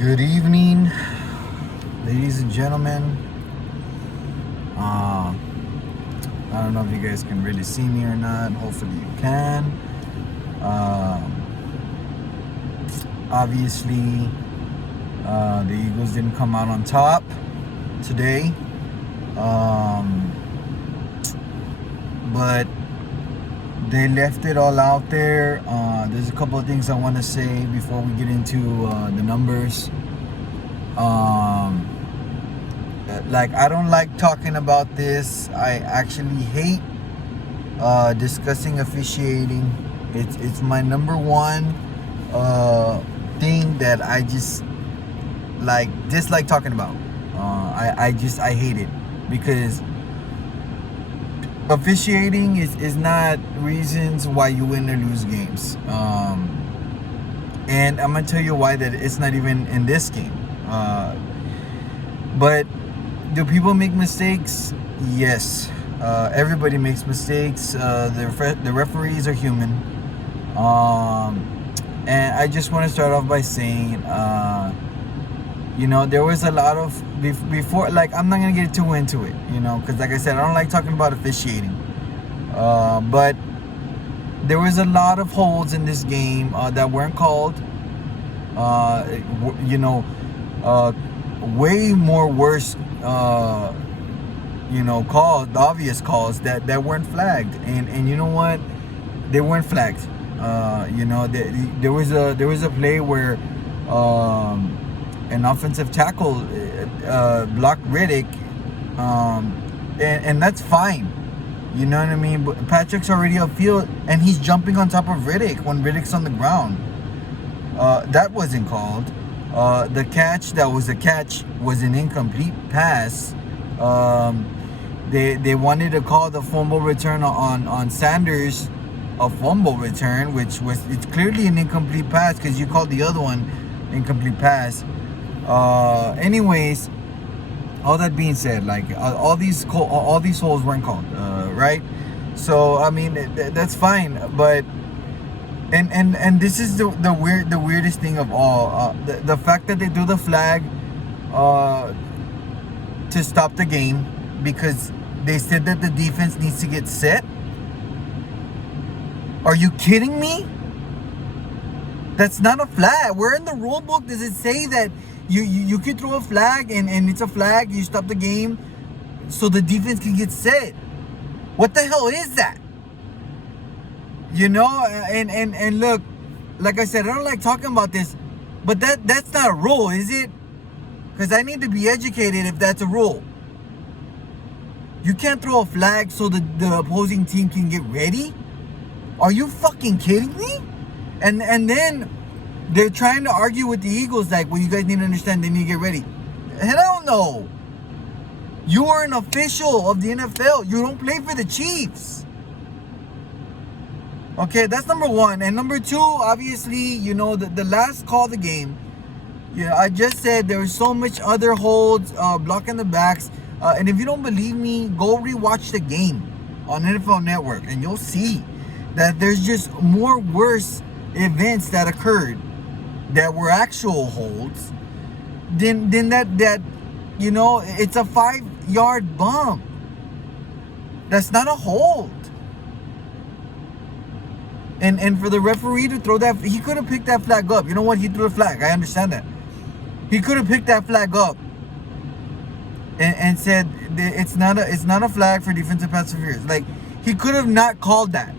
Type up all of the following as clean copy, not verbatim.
Good evening, ladies and gentlemen. I don't know if you guys can really see me or not. Hopefully, you can. Obviously, the Eagles didn't come out on top today, but they left it all out there. There's a couple of things I want to say before we get into the numbers. Like, I don't like talking about this. I actually hate discussing officiating. It's my number one thing that I just dislike talking about. I hate it because officiating is not reasons why you win or lose games. And I'm gonna tell you why that it's not even in this game. But do people make mistakes? Yes. Everybody makes mistakes. The referees are human. And I just want to start off by saying, there was a lot of before. Like, I'm not gonna get too into it, because like I said, I don't like talking about officiating. But there was a lot of holds in this game that weren't called. Way more worse. Calls, obvious calls that weren't flagged, and you know what? They weren't flagged. There was a play where an offensive tackle blocked Riddick, and that's fine. You know what I mean? But Patrick's already upfield, and he's jumping on top of Riddick when Riddick's on the ground. That wasn't called. The catch that was a catch was an incomplete pass. They wanted to call the fumble return on Sanders a fumble return, it's clearly an incomplete pass because you called the other one incomplete pass. Anyways, all that being said, all these holes weren't called, right? So I mean that's fine, but and this is the weirdest thing of all, the fact that they do the flag to stop the game because they said that the defense needs to get set. Are you kidding me? That's not a flag. Where in the rule book does it say that you could throw a flag and it's a flag, you stop the game so the defense can get set? What the hell is that? And look, like I said, I don't like talking about this, but that's not a rule, is it? Because I need to be educated if that's a rule. You can't throw a flag so the opposing team can get ready? Are you fucking kidding me? And then they're trying to argue with the Eagles like, well, you guys need to understand they need to get ready. Hell no. You are an official of the NFL. You don't play for the Chiefs. Okay, that's number one. And number two, obviously, the last call of the game. Yeah, I just said there was so much other holds, blocking the backs. And if you don't believe me, go rewatch the game on NFL Network and you'll see that there's just more worse events that occurred that were actual holds than that it's a 5-yard bump. That's not a hold. And for the referee to throw that, he could have picked that flag up. You know what? He threw a flag. I understand that. He could have picked that flag up and said it's not a flag for defensive pass interference. Like, he could have not called that.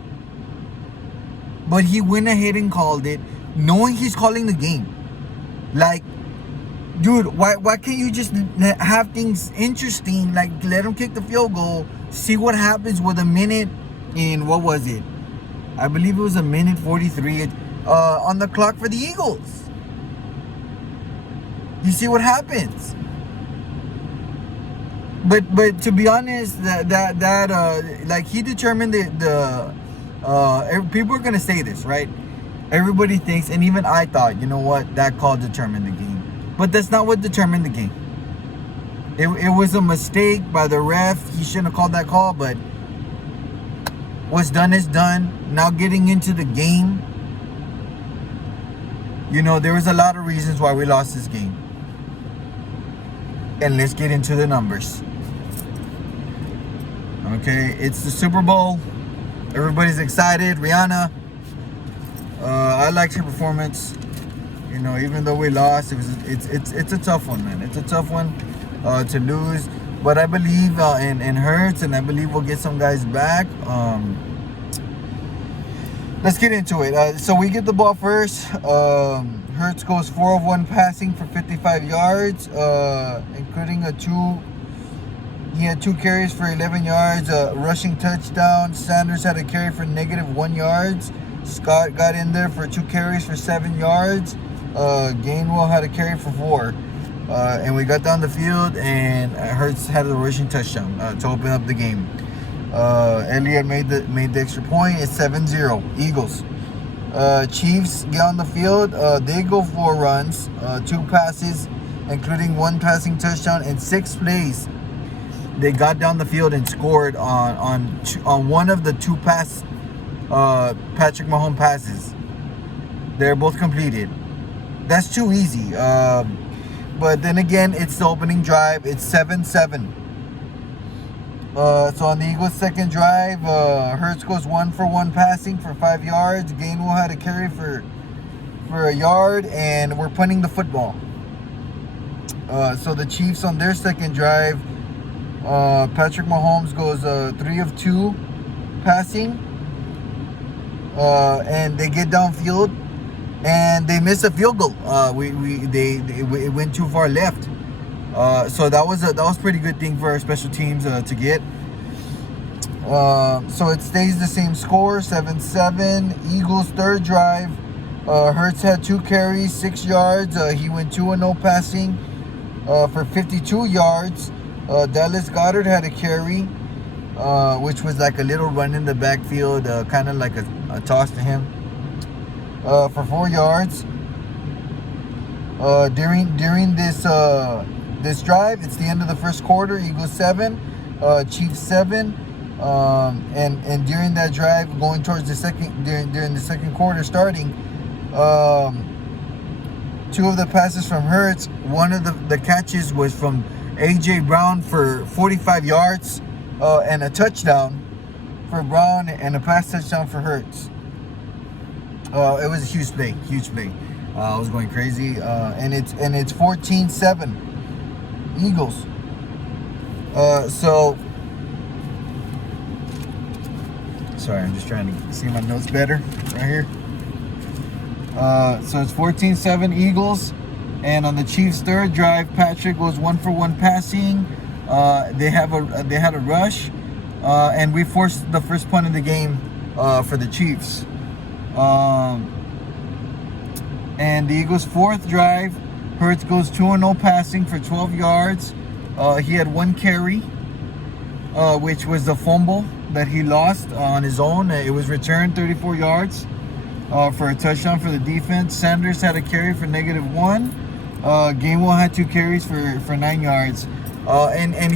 But he went ahead and called it, knowing he's calling the game. Like, dude, why can't you just have things interesting? Like, let him kick the field goal, see what happens with a minute in, what was it? I believe it was a minute 43 on the clock for the Eagles. You see what happens. But to be honest, that he determined the people are gonna say this, right? Everybody thinks, and even I thought, you know what, that call determined the game. But that's not what determined the game. It was a mistake by the ref. He shouldn't have called that call, but what's done is done. Now getting into the game, You know, there was a lot of reasons why we lost this game. And let's get into the numbers. Okay, it's the Super Bowl. Everybody's excited. Rihanna, I liked her performance. You know, even though we lost, it's a tough one, man. It's a tough one to lose. But I believe in Hurts, and I believe we'll get some guys back. Let's get into it. So we get the ball first. Hurts goes 4 of 1 passing for 55 yards, including he had 2 carries for 11 yards, rushing touchdown. Sanders had a carry for -1 yards. Scott got in there for 2 carries for 7 yards. Gainwell had a carry for 4. And we got down the field, and Hurts had a rushing touchdown to open up the game. Elliott made the extra point. It's 7-0 Eagles. Chiefs get on the field. They go 4 runs, 2 passes, including 1 passing touchdown and 6 plays. They got down the field and scored on one of the 2 Patrick Mahomes passes. They're both completed. That's too easy. But then again, it's the opening drive. It's 7-7. So on the Eagles' second drive, Hurts goes 1 for 1 passing for 5 yards. Gainwell had a carry for a yard, and we're punting the football. So the Chiefs on their second drive, Patrick Mahomes goes 3 of 2 passing, and they get downfield, and they miss a field goal. It went too far left. So that was pretty good thing for our special teams to get. So it stays the same score, 7-7. Eagles' third drive, Hurts had 2 carries, 6 yards. He went 2-0 passing for 52 yards. Dallas Goedert had a carry, which was like a little run in the backfield, kind of like a toss to him, for 4 yards. During this drive, it's the end of the first quarter. Eagles 7, Chiefs 7, and during that drive, going towards the during the second quarter starting, 2 of the passes from Hurts. One of the catches was from AJ Brown for 45 yards, and a touchdown for Brown, and a pass touchdown for Hurts. It was a huge play. I was going crazy, and it's 14-7 Eagles. So sorry, I'm just trying to see my notes better right here. So it's 14-7 Eagles. And on the Chiefs' third drive, Patrick goes 1 for 1 passing. They had a rush, and we forced the first punt of the game for the Chiefs. And the Eagles' fourth drive, Hurts goes 2-0 passing for 12 yards. He had 1 carry, which was the fumble that he lost on his own. It was returned 34 yards for a touchdown for the defense. Sanders had a carry for -1. Gainwell had 2 carries for 9 yards. And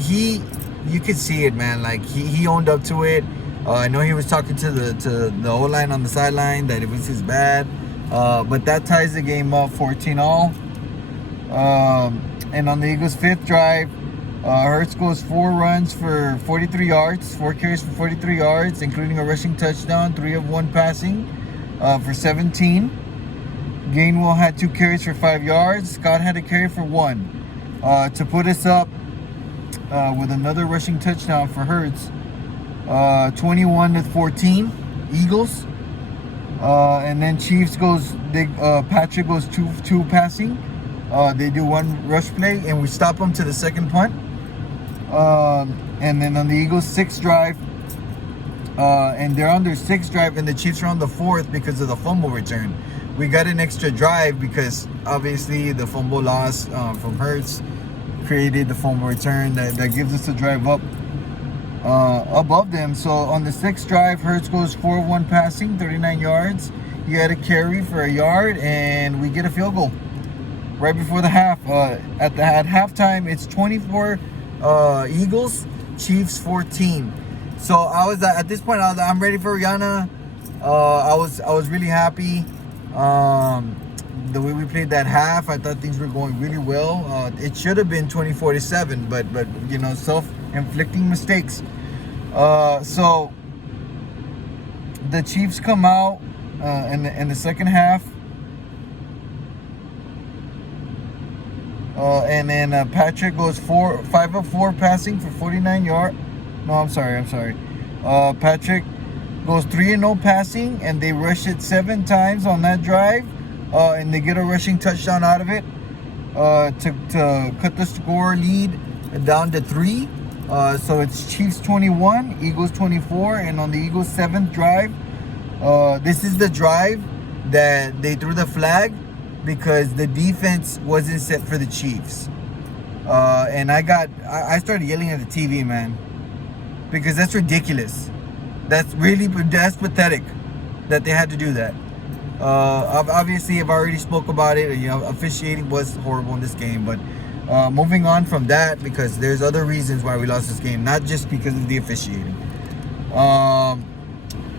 you could see it, man. Like he owned up to it. I know he was talking to the O-line on the sideline that it was his bad. But that ties the game up 14-all. And on the Eagles' 5th drive, Hurts goes 4 runs for 43 yards, 4 carries for 43 yards, including a rushing touchdown, 3 of 1 passing for 17. Gainwell had 2 carries for 5 yards. Scott had a carry for 1 to put us up with another rushing touchdown for Hurts. 21-14 Eagles. And then Chiefs Patrick goes 2 passing. They do 1 rush play, and we stop them to the second punt. And then on the Eagles' 6th drive, and they're on their 6th drive, and the Chiefs are on the 4th because of the fumble return. We got an extra drive because obviously the fumble loss from Hurts created the fumble return that gives us a drive up above them. So on the 6th drive, Hurts goes 4 of 1 passing, 39 yards. He had a carry for a yard, and we get a field goal right before the half. At halftime, it's 24 Eagles, Chiefs 14. So I was at this point, I'm ready for Rihanna. I was really happy. played that half. I thought things were going really well. It should have been 24-7, but you know, self-inflicting mistakes. So the Chiefs come out in the second half, and then Patrick goes 5 of 4 passing for 49 yards. No, I'm sorry. Patrick goes 3-0 passing, and they rush it 7 times on that drive, and they get a rushing touchdown out of it to cut the score lead down to 3. So it's Chiefs 21, Eagles 24, and on the Eagles' 7th drive, this is the drive that they threw the flag because the defense wasn't set for the Chiefs. And I started yelling at the TV, man, because that's ridiculous. That's pathetic that they had to do that. Obviously, I've already spoke about it. You know, officiating was horrible in this game, but moving on from that, because there's other reasons why we lost this game, not just because of the officiating.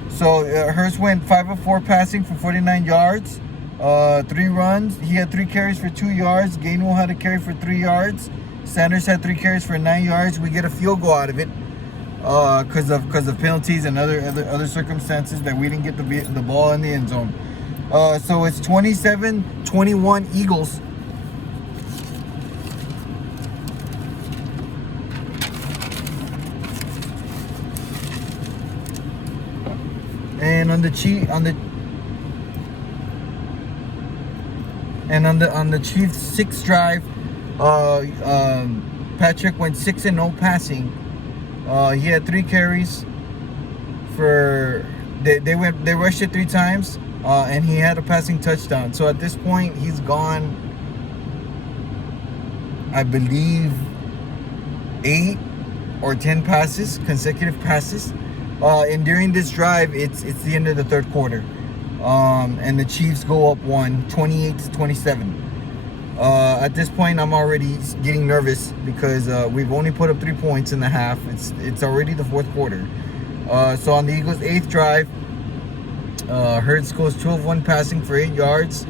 So Hurts went 5 of 4 passing for 49 yards, 3 runs. He had 3 carries for 2 yards. Gainwell had a carry for 3 yards. Sanders had 3 carries for 9 yards. We get a field goal out of it because of penalties and other circumstances that we didn't get the ball in the end zone. So it's 27-21 Eagles. And on the Chiefs' 6th drive, Patrick went 6-0 passing. He had 3 carries for they rushed it 3 times, and he had a passing touchdown. So at this point, he's gone, I believe, 8 or 10 consecutive passes. And during this drive, it's the end of the 3rd quarter, and the Chiefs go up 28-27. At this point, I'm already getting nervous because we've only put up 3 points in the half. It's already the 4th quarter. So on the Eagles' 8th drive, Hurts goes 2 of 1 passing for 8 yards,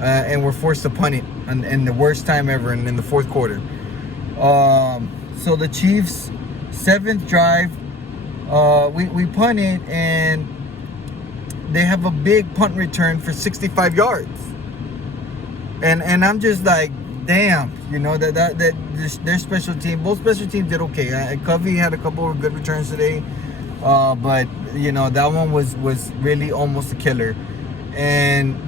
and we're forced to punt it in the worst time ever in the 4th quarter. So the Chiefs' 7th drive, we punt it, and they have a big punt return for 65 yards. And I'm just like, damn, you know, that their special team, both special teams did okay. Covey had a couple of good returns today, but you know, that one was really almost a killer. And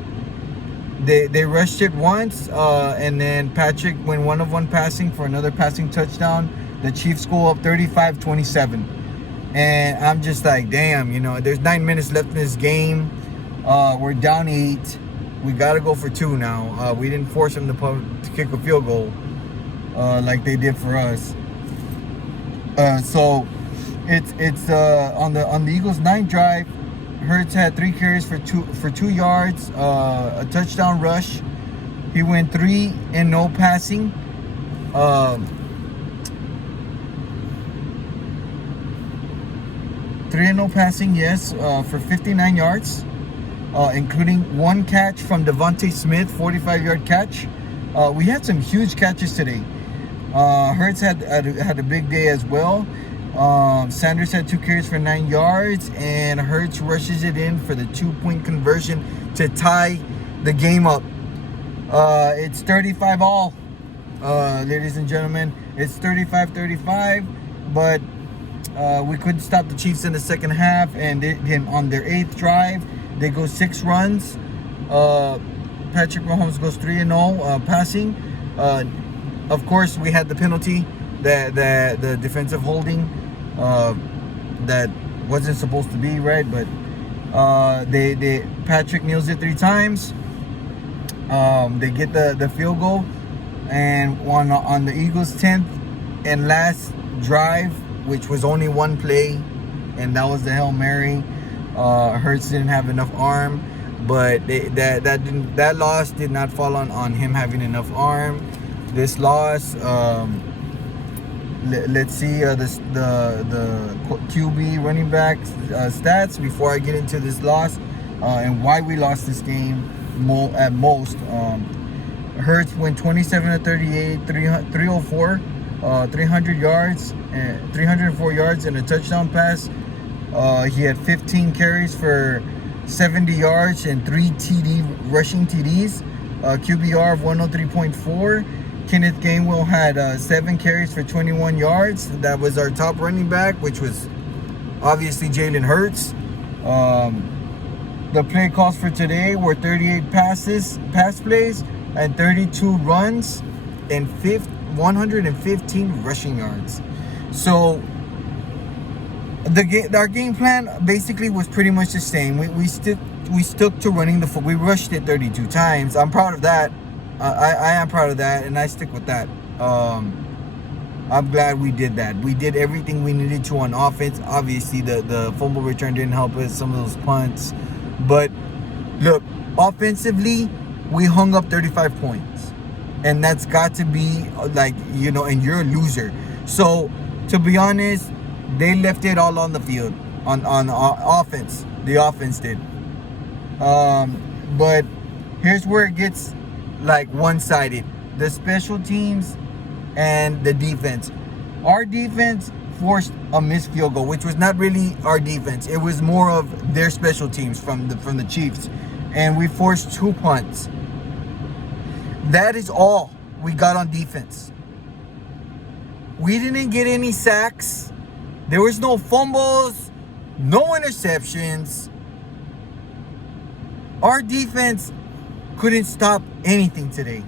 they rushed it once, and then Patrick went 1 of 1 passing for another passing touchdown. The Chiefs go up 35-27. And I'm just like, damn, you know, there's 9 minutes left in this game. We're down 8. We got to go for 2 now. We didn't force them to kick a field goal like they did for us. So it's on the Eagles' 9th drive. Hurts had 3 carries for 2 yards, a touchdown rush. He went 3-0 passing. 3-0 passing, yes, for 59 yards, including 1 catch from Devontae Smith, 45-yard catch. We had some huge catches today. Hurts had a big day as well. Sanders had 2 carries for 9 yards, and Hurts rushes it in for the 2-point conversion to tie the game up. It's 35-all, ladies and gentlemen. It's 35-35, but we couldn't stop the Chiefs in the second half, and then on their 8th drive, they go 6 runs. Patrick Mahomes goes 3-0 passing. Of course, we had the penalty, the defensive holding that wasn't supposed to be, right? But Patrick kneels it 3 times. They get the field goal, and on the Eagles' 10th and last drive, which was only 1 play, and that was the Hail Mary. Hurts didn't have enough arm, but that loss did not fall on him having enough arm. This loss, let's see the QB running back stats before I get into this loss and why we lost this game at most. Hurts went 27 to 38, 304, 300 yards, and 304 yards and a touchdown pass. He had 15 carries for 70 yards and 3 rushing TDs. QBR of 103.4. Kenneth Gainwell had 7 carries for 21 yards. That was our top running back, which was obviously Jalen Hurts. The play calls for today were 38 pass plays, and 32 runs, and 115 rushing yards. So our game plan basically was pretty much the same. We stuck to running the football. We rushed it 32 times. I'm proud of that. I am proud of that, and I stick with that. I'm glad we did that. We did everything we needed to on offense. Obviously, the fumble return didn't help us. Some of those punts, but look, offensively, we hung up 35 points, and that's got to be like, and you're a loser. So to be honest, they left it all on the field on offense. The offense did. But here's where it gets like one-sided: the special teams and the defense. Our defense forced a missed field goal, which was not really our defense. It was more of their special teams from the Chiefs, and we forced 2 punts. That is all we got on defense. We didn't get any sacks. There was no fumbles, no interceptions. Our defense couldn't stop anything today.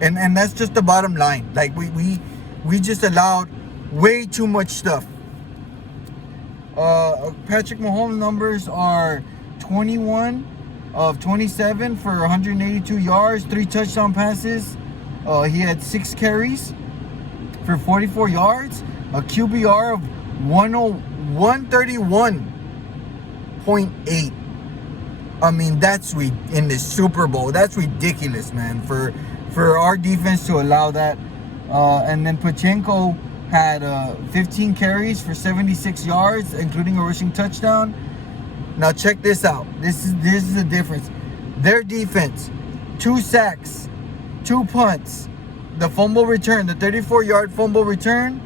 And that's just the bottom line. Like we just allowed way too much stuff. Patrick Mahomes' numbers are 21 of 27 for 182 yards, 3 touchdown passes. He had 6 carries for 44 yards, a QBR of 131.8. I mean, that's in the Super Bowl. That's ridiculous, man, for our defense to allow that. And then Pachenko had 15 carries for 76 yards, including a rushing touchdown. Now check this out. This is the difference. Their defense, 2 sacks, 2 punts, the fumble return, the 34-yard fumble return.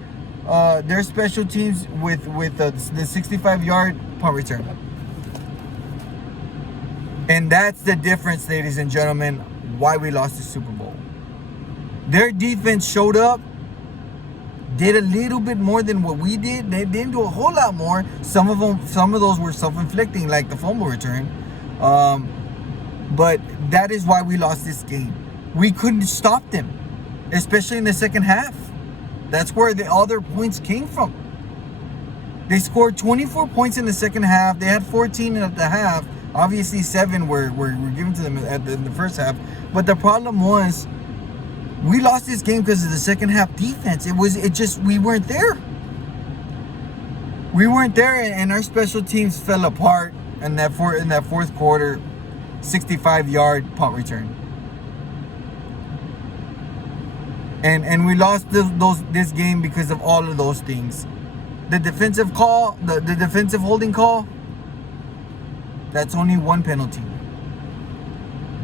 Their special teams with the 65-yard punt return. And that's the difference, ladies and gentlemen, why we lost the Super Bowl. Their defense showed up, did a little bit more than what we did. They didn't do a whole lot more. Some of those were self-inflicting, like the fumble return. But that is why we lost this game. We couldn't stop them, especially in the second half. That's where all their points came from. They scored 24 points in the second half. They had 14 at the half. Obviously, 7 were given to them in the first half. But the problem was, we lost this game because of the second half defense. We weren't there. We weren't there, and our special teams fell apart in that fourth quarter, 65-yard punt return. And we lost this game because of all of those things. The defensive call, the defensive holding call, that's only one penalty.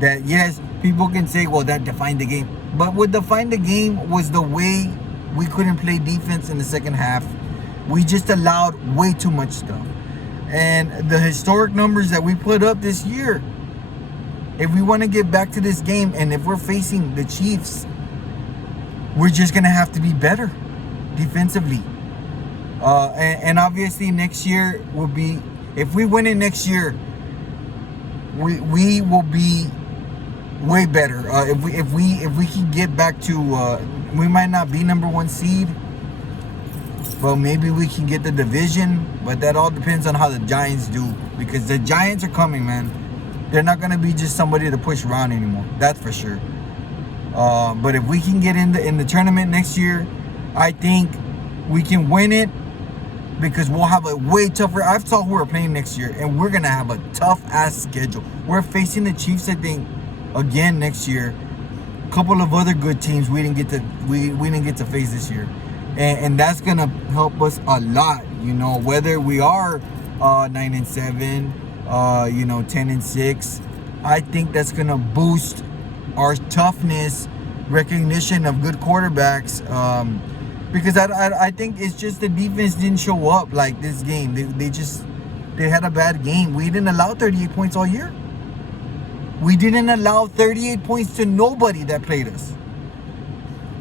That, yes, people can say, well, that defined the game. But what defined the game was the way we couldn't play defense in the second half. We just allowed way too much stuff. And the historic numbers that we put up this year, if we want to get back to this game, and if we're facing the Chiefs, we're just going to have to be better defensively. And obviously next year will be, if we win it next year, we will be way better. If we can get back to, we might not be number 1 seed, but maybe we can get the division. But that all depends on how the Giants do, because the Giants are coming, man. They're not gonna be just somebody to push around anymore. That's for sure. But if we can get in the tournament next year, I think we can win it, because we'll have a way tougher. I've saw who we're playing next year, and we're gonna have a tough ass schedule. We're facing the Chiefs, I think, again next year. A couple of other good teams we didn't get to face this year, and that's gonna help us a lot. Whether we are 9-7, 10-6, I think that's gonna boost our toughness, recognition of good quarterbacks. Because I think it's just the defense didn't show up like this game. They had a bad game. We didn't allow 38 points all year. We didn't allow 38 points to nobody that played us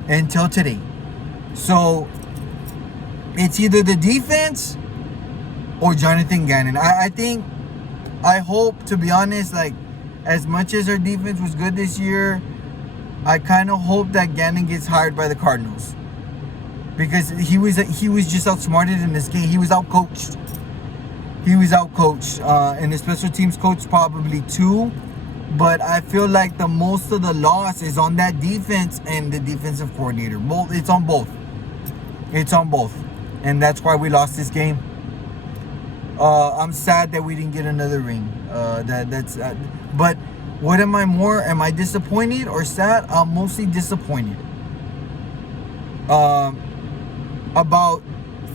until today. So it's either the defense or Jonathan Gannon. I hope, to be honest, like, as much as our defense was good this year, I kind of hope that Gannon gets hired by the Cardinals, because he was just outsmarted in this game. He was outcoached. And the special teams coach probably too. But I feel like the most of the loss is on that defense and the defensive coordinator. It's on both. And that's why we lost this game. I'm sad that we didn't get another ring. But what am I disappointed or sad? I'm mostly disappointed. About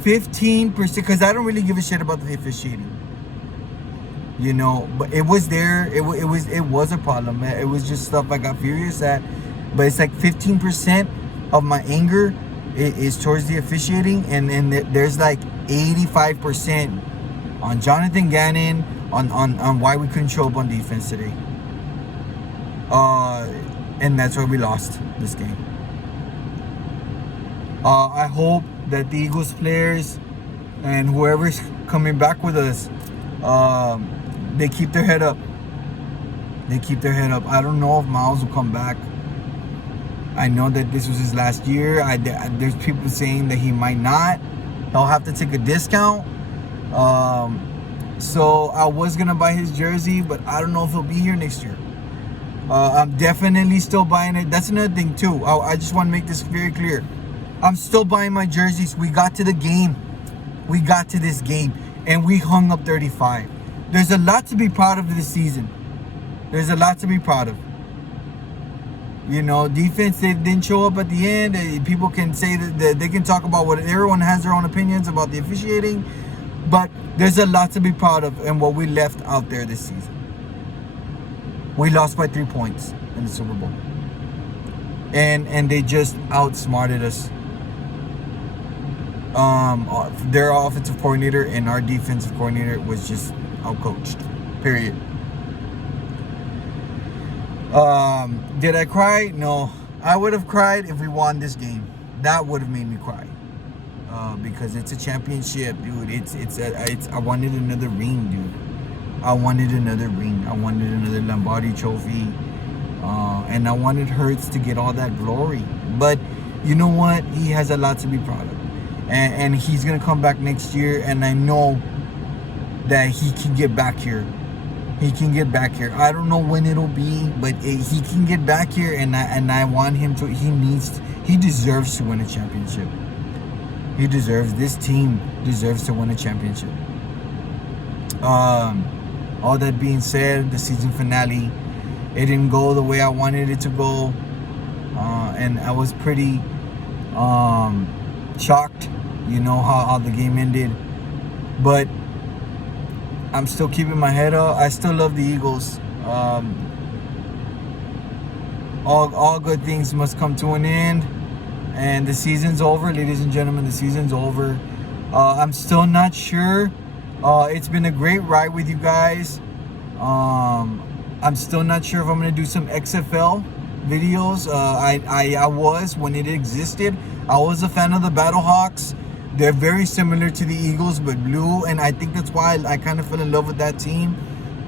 15%, because I don't really give a shit about the officiating. You know, but it was there. It was a problem. It was just stuff I got furious at. But it's like 15% of my anger is towards the officiating, and there's like 85% on Jonathan Gannon, on why we couldn't show up on defense today. And that's why we lost this game. I hope that the Eagles players and whoever's coming back with us, they keep their head up. I don't know if Miles will come back. I know that this was his last year. There's people saying that he might not. He'll have to take a discount. So I was going to buy his jersey, but I don't know if he'll be here next year. I'm definitely still buying it. That's another thing too. I just want to make this very clear. I'm still buying my jerseys. We got to the game. We got to this game, and we hung up 35. There's a lot to be proud of this season. There's a lot to be proud of. You know, defense, they didn't show up at the end. People can say that they can talk about what everyone has their own opinions about the officiating, but there's a lot to be proud of in what we left out there this season. We lost by 3 points in the Super Bowl, and they just outsmarted us. Their offensive coordinator and our defensive coordinator was just outcoached. Period. Did I cry? No. I would have cried if we won this game. That would have made me cry. Because it's a championship, dude. I wanted another ring, dude. I wanted another ring. I wanted another Lombardi trophy. And I wanted Hurts to get all that glory. But you know what? He has a lot to be proud of. And he's going to come back next year. And I know that he can get back here. He can get back here. I don't know when it'll be, but he can get back here. And I want him to. He deserves to win a championship. This team deserves to win a championship. All that being said, the season finale, it didn't go the way I wanted it to go. And I was pretty shocked, you know, how the game ended. But I'm still keeping my head up. I still love the Eagles. All good things must come to an end. And the season's over, ladies and gentlemen. The season's over. I'm still not sure. It's been a great ride with you guys. I'm still not sure if I'm going to do some XFL videos. I was, when it existed, I was a fan of the Battlehawks. They're very similar to the Eagles, but blue. And I think that's why I kind of fell in love with that team.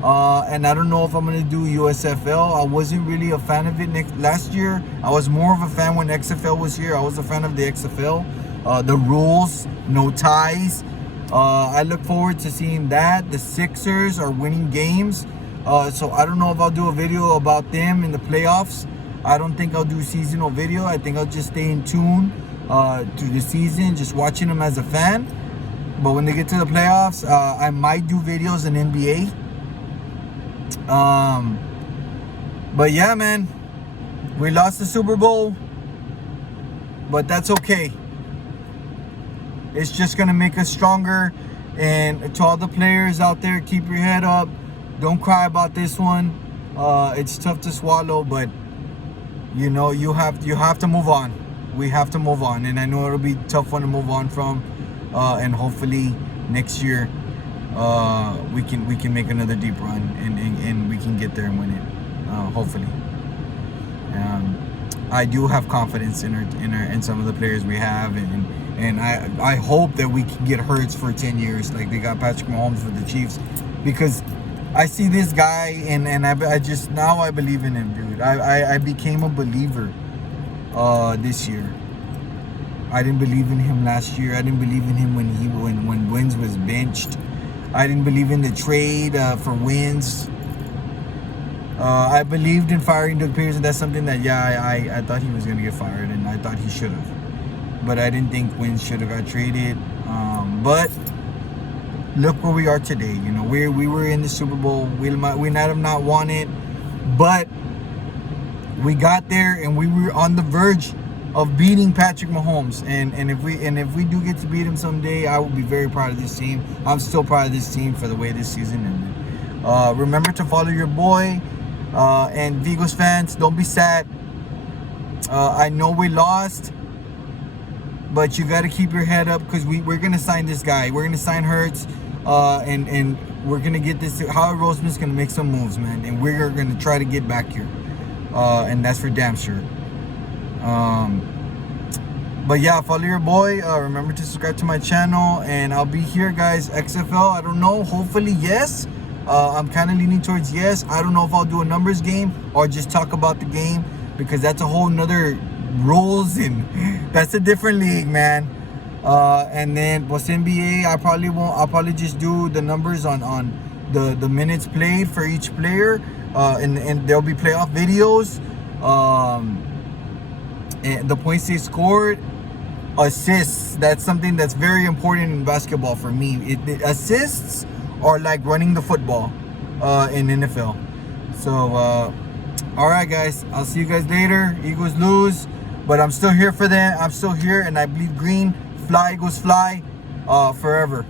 And I don't know if I'm going to do USFL. I wasn't really a fan of it last year. I was more of a fan when XFL was here. I was a fan of the XFL. The rules, no ties. I look forward to seeing that. The Sixers are winning games. So I don't know if I'll do a video about them in the playoffs. I don't think I'll do a seasonal video. I think I'll just stay in tune to the season, just watching them as a fan. But when they get to the playoffs, I might do videos in NBA. But yeah, man, we lost the Super Bowl, but that's okay. It's just gonna make us stronger. And to all the players out there, keep your head up. Don't cry about this one. It's tough to swallow, but you know, you have to move on. We have to move on, and I know it'll be a tough one to move on from. And hopefully next year we can make another deep run, and we can get there and win it. Hopefully. I do have confidence in some of the players we have, and I hope that we can get Hurts for 10 years like they got Patrick Mahomes for the Chiefs, because I see this guy and I just now I believe in him, dude. I became a believer this year. I didn't believe in him last year. I didn't believe in him when Wins was benched. I didn't believe in the trade for Wins. I believed in firing Doug Peterson. That's something that I thought he was gonna get fired, and I thought he should have. But I didn't think Wins should have got traded. But look where we are today. You know, we were in the Super Bowl. We might have not won it, but we got there, and we were on the verge of beating Patrick Mahomes. And if we do get to beat him someday, I will be very proud of this team. I'm still proud of this team for the way this season ended. Remember to follow your boy. And Vigos fans, don't be sad. I know we lost, but you got to keep your head up, because we're going to sign this guy. We're going to sign Hurts, and we're going to get this. Howard Roseman's going to make some moves, man, and we're going to try to get back here. And that's for damn sure. But yeah, follow your boy. Remember to subscribe to my channel, and I'll be here, guys. XFL, I don't know. Hopefully, yes. I'm kind of leaning towards yes. I don't know if I'll do a numbers game or just talk about the game, because that's a whole nother rules, and that's a different league, man. And then was NBA, I probably won't. I'll probably just do the numbers on the minutes played for each player, and there'll be playoff videos, and the points they scored, assists. That's something that's very important in basketball for me. Assists are like running the football in NFL. So all right, guys, I'll see you guys later. Eagles lose, but I'm still here for them. I'm still here, and I bleed green. Fly Eagles fly forever.